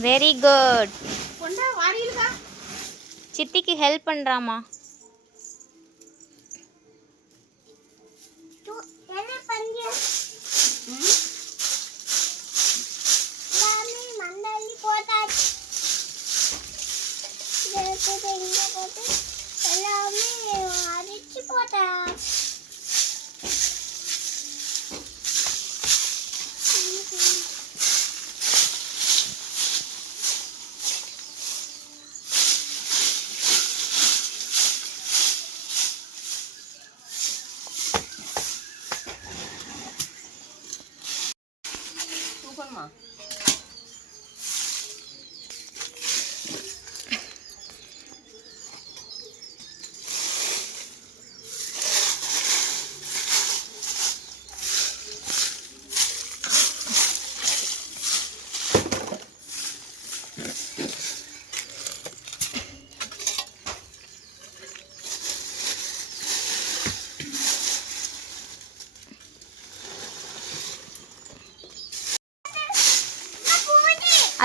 Very good. சித்திக்கு help பண்ணுறாமா.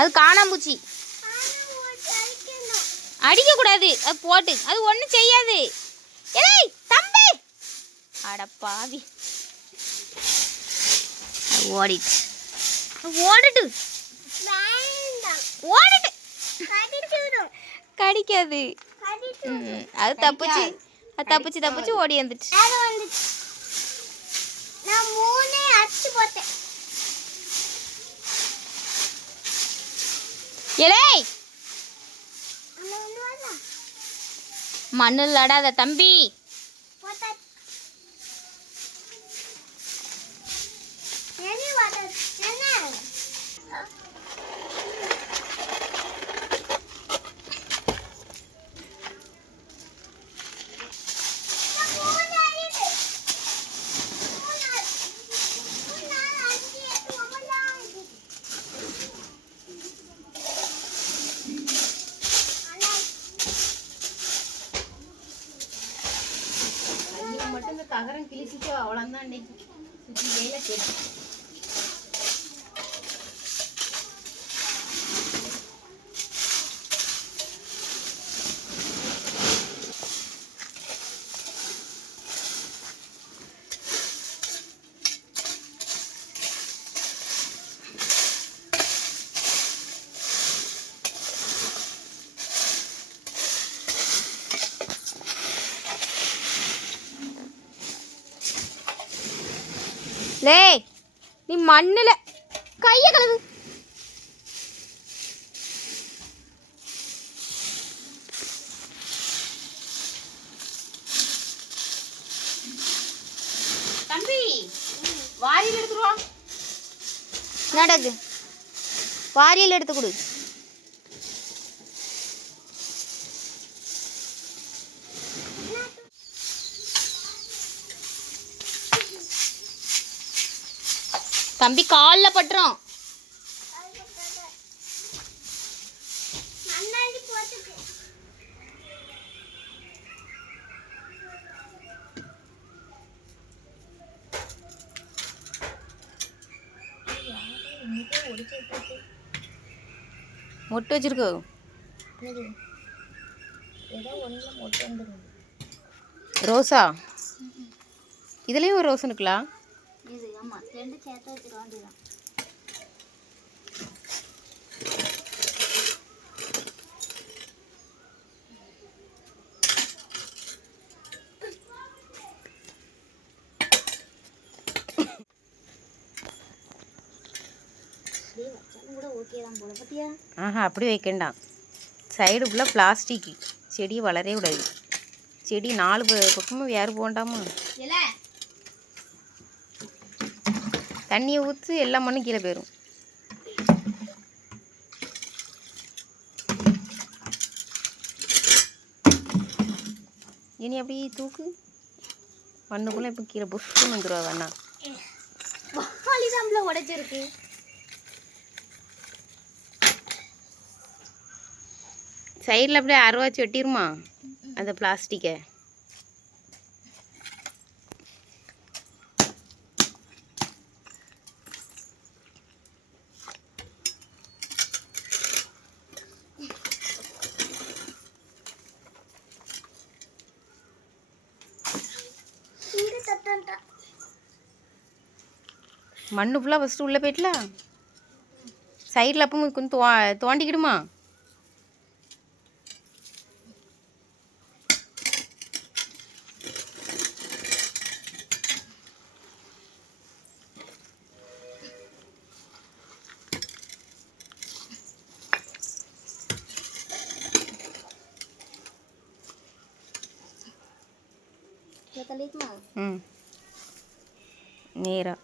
அது காணாம்பூச்சி. அடிக்கக்கூடாது, அது போட்டு அது ஒன்றும் செய்யாது. ஏய் தம்பி, அட பாவி, ஓடிட்டு ஓடிட்டு ஓடிட்டு கடிக்காது. அது தப்பிச்சு தப்பிச்சு தப்பிச்சு ஓடி வந்துட்டு. ஏய் மண்ணில் ஆடாத தம்பி. மட்டும் தகரம் கிழிச்சிட்டு அவ்வளோதான் அன்னைக்கு சுற்றி கையில் கேட்டு. லே நீ மண்ணில் கையை கழுவு. தம்பி வாரியில் எடுத்துருவா. நடக்கு, வாரியில் எடுத்து கொடு. தம்பி காலில் பட்டுரும். மொட்டு வச்சிருக்கோ? ரோஸா? இதுலேயும் ஒரு ரோஸ் இருக்குல்ல? இது ஆமாம், ரெண்டு சேர்த்து வச்சுக்க வேண்டியதான். ஆஹா, அப்படி வைக்கண்டாம். சைடு ஃபுல்லாக பிளாஸ்டிக். செடி வளரவே விடாது. செடி 4 பக்கமும் வேறு போண்டாமா. தண்ணியை ஊற்றி எல்லா மண்ணும் கீழே போயிடும். இனி அப்படி தூக்கு. மண்ணுக்குள்ளே இப்போ கீழே புஷ்ஷுன்னு வந்துடுவா. வேணா வாலிதாம்பில் உடைச்சிருக்கு. சைடில் அப்படியே அருவாச்சு வெட்டிடுமா அந்த பிளாஸ்டிக்கை. மண்ணு ஃபுல்லாக ஃபஸ்ட்டு உள்ளே போயிட்டல சைடில் அப்பவும் கொஞ்சம் தோண்டிக்கிடுமா ம் நேராக